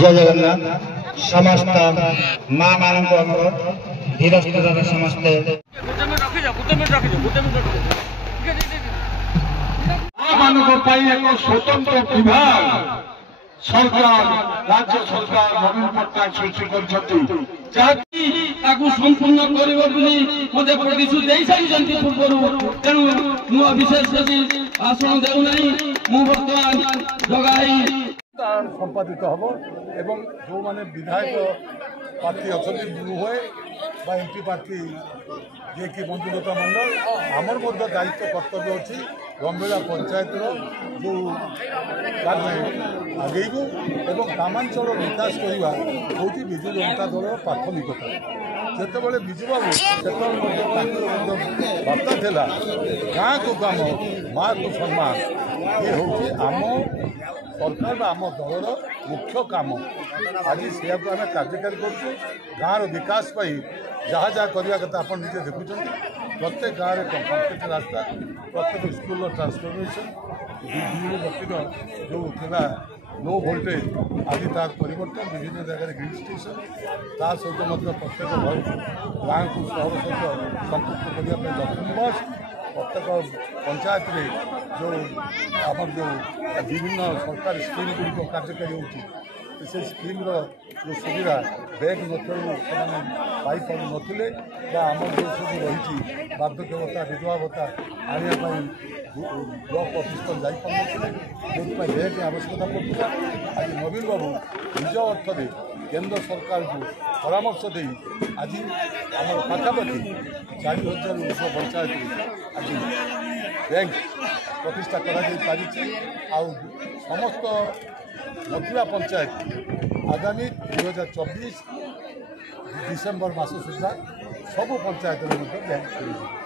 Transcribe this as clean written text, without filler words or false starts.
जय जगन्नाथ समस्त माँ मान धीरस्थ समस्ते एक स्वतंत्र विभाग सरकार राज्य सरकार नवीन पट्टनायक सृष्टि कर संपूर्ण करते प्रतिश्रुति सारी पूर्व तेणु मुझे विशेष भाषण देना बर्तमान जगह संपादित हम एवं जो माने विधायक प्रार्थी अच्छा ब्लू हुए एमपी प्रार्थी जे कि मंजुलता मंडल आमर दायित्व कर्तव्य अच्छी गंभीरा पंचायत जो आगेबू एवं ग्रामांचल विकास करवा हूँ विजु जनता दल प्राथमिकता जिते विजुबाबू से बार्ता था गाँ को काम माँ को सम्मान ये हूँ आम सरकार आम दलर मुख्य काम आज से आम कार्यकारी कर गाँव विकास जहाँ जहाँ करने कथा आप निजे देखुं प्रत्येक गाँव में कंक्रीट रास्ता प्रत्येक स्कूल ट्रांसफॉर्मेशन विभिन्न गतिर जो था लो भोल्टेज आज तार परिवर्तन विभिन्न जगह ग्रिड स्टेशन ता सहित प्रत्येक गाँव को सहर सहित संपुक्त करने लक्ष्मी बस प्रत्येक पंचायत में जो आम जो विभिन्न सरकारी स्कीम गुड़िक कार्यकारी हो स्कीम जो सुविधा बैग नाई पार नथिले आम जो सब रही बार्धक्यता विधवा भत्ता आने ब्लॉक ऑफिस तक जापारे जो बैग आवश्यकता पड़ता आज नवीन बाबू निज अर्थ केंद्र सरकार को परामर्श दे आज आम पाखापाखि 4000 ऊर्ध पंचायत आज बैंक प्रतिष्ठा कर समस्त मथुरा पंचायत आगामी 2024 डिसेम्बर मास सुधा सब पंचायत बैंक